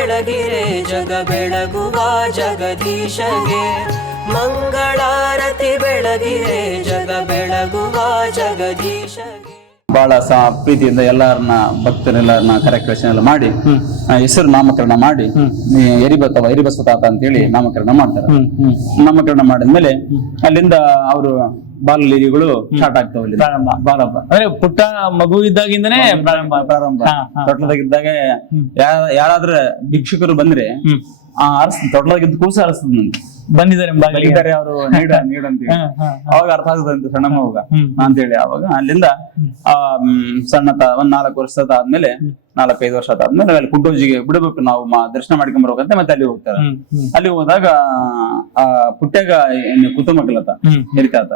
ಬೆಳಗಿರೆ ಜಗ ಬೆಳಗುವ ಜಗದೀಶಗೆ. ಮಂಗಳಾರತಿ ಬೆಳಗಿರೆ ಜಗ ಬೆಳಗುವ ಜಗದೀಶಗೆ. ಬಹಳ ಸಹ ಪ್ರೀತಿಯಿಂದ ಎಲ್ಲರನ್ನ ಭಕ್ತರೆಲ್ಲರನ್ನ ಕಾರ್ಯಕ್ರಮ ಎಲ್ಲ ಮಾಡಿ ಹೆಸರು ನಾಮಕರಣ ಮಾಡಿ ಎರಿಬತ್ತವ ಎರಿಬಸವ ತಾತ ಅಂತೇಳಿ ನಾಮಕರಣ ಮಾಡ್ತಾರೆ. ನಾಮಕರಣ ಮಾಡಿದ್ಮೇಲೆ ಅಲ್ಲಿಂದ ಅವರು ಬಾಲಲೀಲಿಗಳು ಸ್ಟಾರ್ಟ್ ಆಗ್ತಾವ ಪ್ರಾರಂಭ. ಪ್ರಾರಂಭ. ಅಂದ್ರೆ ಪುಟ್ಟ ಮಗು ಇದ್ದಾಗಿಂದನೇ ಪ್ರಾರಂಭ ಪ್ರಾರಂಭ. ತೊಟ್ಲದಾಗಿದ್ದಾಗ ಯಾರಾದ್ರ ಭಿಕ್ಷುಕರು ಬಂದ್ರೆ. ಆ ಅರಸ್ ತೊಟ್ಲದಾಗಿದ್ದ ಕೂಸ ಅರಸ್ತದ ನಂಗೆ. ಬಂದಿದ್ದಾರೆ. ಅವರು ನೀಡ ನೀಡ ಅಂತ. ಅವಾಗ ಅರ್ಥ ಆಗ್ತದಂತ ಸಣ್ಣ ಮಗುಗ ಅಂತ ಹೇಳಿ ಅವಾಗ. ಅಲ್ಲಿಂದ ಆ ಸಣ್ಣ ತ ಒಂದ್ ನಾಲ್ಕು ವರ್ಷದ ಆದ್ಮೇಲೆ ನಾಲ್ಕೈದು ವರ್ಷ ಆದ್ಮೇಲೆ ಅಲ್ಲಿ ಕುಡ್ಡೋಜಿಗೆ ಬಿಡಬೇಕು ನಾವು ದರ್ಶನ ಮಾಡ್ಕೊಂಡ್ ಬರ್ಬೇಕಂತ ಮತ್ತೆ ಅಲ್ಲಿ ಹೋಗ್ತಾರೆ. ಅಲ್ಲಿ ಹೋದಾಗ ಆ ಪುಟ್ಟ್ಯಾಗ ಕುತುಮಕಲತ ಹ್ಮ್. ಎರಿತಾತ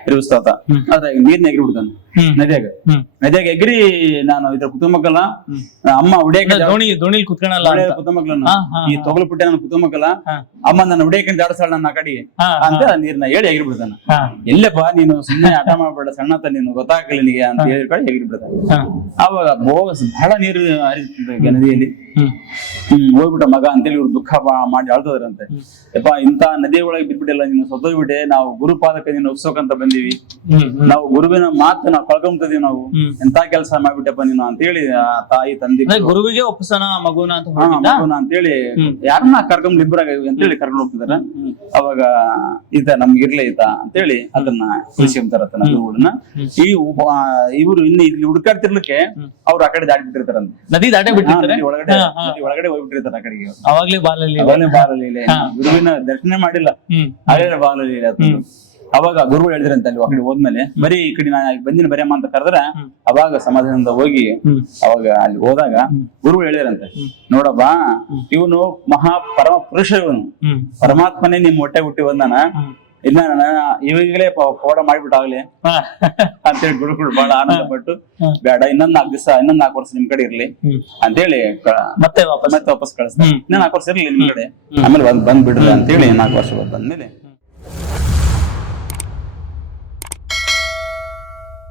ಹ್ಮ್, ಎರಿಸ್ತಾತ ಆದ್ರೆ ನೀರ್ನ ಎಗ್ರಿ ಬಿಡ್ತಾನೆ. ನದಿಯಾಗ. ನದಿಯಾಗ ಎಗ್ರಿ ನಾನು ಇದ್ರ ಕುಟುಂಬಕ್ಕಲ್ಲ ಅಮ್ಮ ಉಡಿಯಕ್ಕೆ ಅಂದ್ರೆ ದೋಣಿ ದೋಣಿಲಿ ಕುತ್ಕೊಳಲ್ಲ ಹಾ, ಈ ತೊಗಲು ಪುಟ್ಟೆ ನನ್ನ ಕುಟುಂಬಕ್ಕಲ್ಲ ಅಮ್ಮ ನನ್ನ ಉಡಿಯಕ್ಕೆ ಜಾಡಸಾಳ ನನ್ನ ಕಡಿ. ಅಂತ ನೀರ್ನ ಹೇಳಿ ಎಗ್ರಿ ಬಿಡ್ತಾನ. ಎಲ್ಲಪ್ಪ ನೀನು ಸುಮ್ಮನೆ ಆಟ ಮಾಡ್ಬೇಡ ಸಣ್ಣತ ನೀನು ಗೊತ್ತಾಗಲಿ ನಿನಗೆ ಅಂತ ಹೇಳಿ ಕಡೆ ಎಗ್ರಿ ಬಿಡ್ತಾನೆ. ಅವಾಗ ಬಹಳ ನೀರು ಹರಿತಿದ್ದ ನದಿಯಲ್ಲಿ. ಹೋಗ್ಬಿಟ್ಟ ಮಗ ಅಂತೇಳಿ ಇವ್ರು ದುಃಖ ಮಾಡಿ ಅಳ್ತದ್ರಂತೆ. ಯಪ್ಪ ಇಂತ ನದಿ ಒಳಗೆ ಬಿದ್ಬಿಟ್ಟಿಲ್ಲ ನೀನು ಸತ್ತೋಗ್ಬಿಟ್ಟೆ ನಾವು ಗುರುಪಾದಕ್ಕೆ ನೀನು ಉತ್ಸವಕ್ಕಂತ ಬಂದೀವಿ. ನಾವು ಗುರುವಿನ ಮಾತು ನಾವು ಕಳ್ಕೊಂತಿದೀವಿ ನಾವು. ಎಂತ ಕೆಲಸ ಮಾಡ್ಬಿಟ್ಟಪ್ಪ ನೀನು ಅಂತ ಹೇಳಿ ತಾಯಿ ತಂದೆ ಗುರುವಿಗೆ ಒಪ್ಪಸನ ಮಗುನ ಅಂತ? ಮಗುನ ಅಂತ ಹೇಳಿ ಯಾರನ್ನ ಕರ್ಕೊಂಡ್ ಅಂತ ಹೇಳಿ ಕರ್ಕೊಂಡು ಹೋಗ್ತಿದಾರ. ಅವಾಗ ಈತ ನಮ್ಗೆ ಇರ್ಲಿ ಈತ ಅಂತೇಳಿ ಅದನ್ನ ಕೃಷಿಂತಾರ ನಮ್ಮ ಗುರುಗಳನ್ನ ಈ ಇವರು ಇನ್ನು ಇಲ್ಲಿ ಹುಡುಕಾಡ್ತಿರ್ಲಿಕ್ಕೆ ಅವ್ರು ಆ ಕಡೆ ದಾಟ್ಬಿಟ್ಟಿರ್ತಾರಂತೆ. ನದಿ ದಾಟೆ ಬಿಟ್ಟಿರ್ತಾರೆ? ಒಳಗಡೆ ಒಳಗಡೆ ಹೋಗ್ಬಿಟ್ಟಿರ್ತಾರೆ ಆ ಕಡೆಗೆ ಅವಾಗ್ಲೇ ಬಾಲಲ್ಲಿ ಬಾಲಲ್ಲಿ. ಗುರುವಿನ ದರ್ಶನ ಮಾಡಿಲ್ಲ. ಹ್ಮ್. ಬಾಲಲ್ಲಿ ಅದು. ಅವಾಗ ಗುರುಗಳು ಹೇಳಿದ್ರಂತೆ ಅಲ್ಲಿ ಆ ಕಡೆ ಹೋದ್ಮೇಲೆ ಬರೀ ಈ ಕಡೆ ನಾನು ಬಂದಿನ ಬರೆಯಮ್ಮ ಅಂತ ಕರೆದ್ರ ಅವಾಗ ಸಮಾಧಾನದಿಂದ ಹೋಗಿ. ಅವಾಗ ಅಲ್ಲಿ ಹೋದಾಗ ಗುರುಗಳು ಹೇಳಿದ್ರಂತೆ ನೋಡಪ್ಪ ಇವನು ಮಹಾ ಪರಮ ಪುರುಷ ಇವನು ಪರಮಾತ್ಮನೇ ನಿಮ್ ಹೊಟ್ಟೆ ಹುಟ್ಟಿ ಬಂದಾನ? ಇಲ್ಲ ಇವಾಗಲೇ ಪೋಡ ಮಾಡ್ಬಿಟ್ಟಾಗ್ಲಿ. ಅಂತ ಅಂತೇಳಿ ಗುರುಗಳು ಬಹಳ ಆನಂದ ಪಟ್ಟು. ಬೇಡ ಇನ್ನೊಂದ್ ನಾಲ್ಕು ದಿವಸ ಇನ್ನೊಂದ್ ನಾಲ್ಕು ವರ್ಷ ನಿಮ್ ಕಡೆ ಇರ್ಲಿ. ಅಂತೇಳಿ ಮತ್ತೆ ವಾಪಸ್. ಮತ್ತೆ ವಾಪಸ್ ಕಳಿಸ್ತಾರೆ ಇನ್ನೊಂದ್ ಇನ್ನ ನಾಲ್ಕು ವರ್ಷ ಇರ್ಲಿ ನಿಮ್ ಕಡೆ. ಆಮೇಲೆ ಬಂದ್ ಬಂದ್ ಬಿಡ್ರಿ ಅಂತೇಳಿ ನಾಲ್ಕು ವರ್ಷ ಬಂದ್ಮೇಲೆ.